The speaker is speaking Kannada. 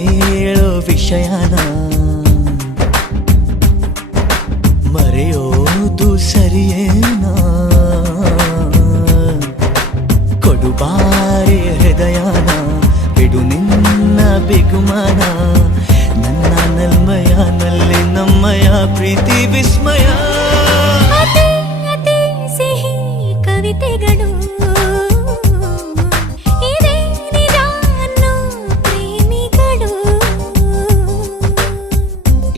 ಹೇಳೋ ವಿಷಯನ. ಮರೆಯೋದು ಸರಿಯೇನ? ಕೊಡುಬಾರೆ ಹೃದಯನ, ಬಿಡು ನಿನ್ನ ಬಿಗುಮನ. ನನ್ನ ನಲ್ಮಯ ನಲ್ಲಿ ನಮ್ಮಯ ಪ್ರೀತಿ ವಿಸ್ಮಯ. ಸಿಹಿ ಕವಿತೆಗಳು